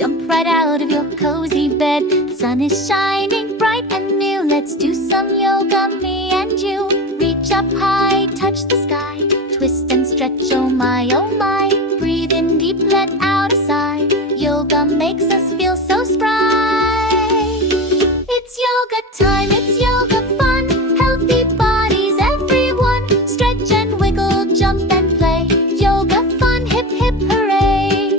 Jump right out of your cozy bed. The sun is shining bright and new. Let's do some yoga, me and you. Reach up high, touch the sky. Twist and stretch, oh my, oh my. Breathe in deep, let out a sigh. Yoga makes us feel so spry. It's yoga time, it's yoga fun. Healthy bodies, everyone. Stretch and wiggle, jump and play. Yoga fun, hip hip hooray.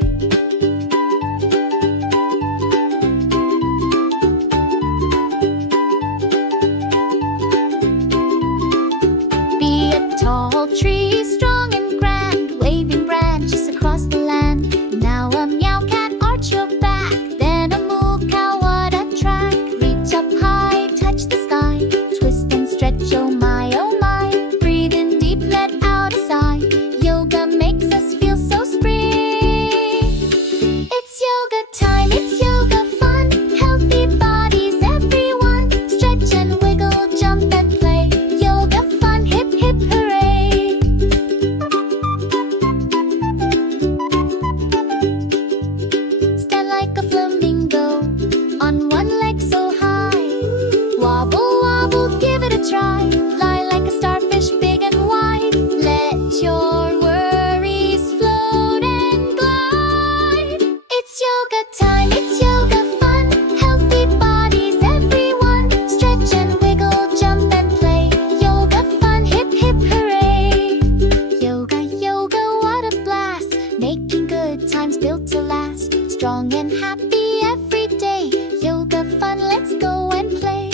Be a tall tree, strong and grand, waving branches across the land. Now a meow cat, arch your back. Then a moo cow, what a track. Reach up high, touch the sky. Twist and stretch, oh my, oh my. Breathe in deep, let out a sigh. Yoga makes us feel so spring. It's yoga time, it's yoga fun. Healthy bodies, everyone. Stretch and wiggle, jump and play. Yoga fun, hip hip hooray. Stand like a flamingo, on one leg so high. Wobble, wobble, give it a try. Lie like a starfish, big and wide. Let your worries float and glide. It's yoga time, it's yoga fun. Healthy bodies, everyone. Stretch and wiggle, jump and play. Yoga fun, hip hip hooray. Yoga, yoga, what a blast. Making good times built to last. Strong and happy every day. Yoga fun, let's go and play.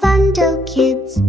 Fundo Kids.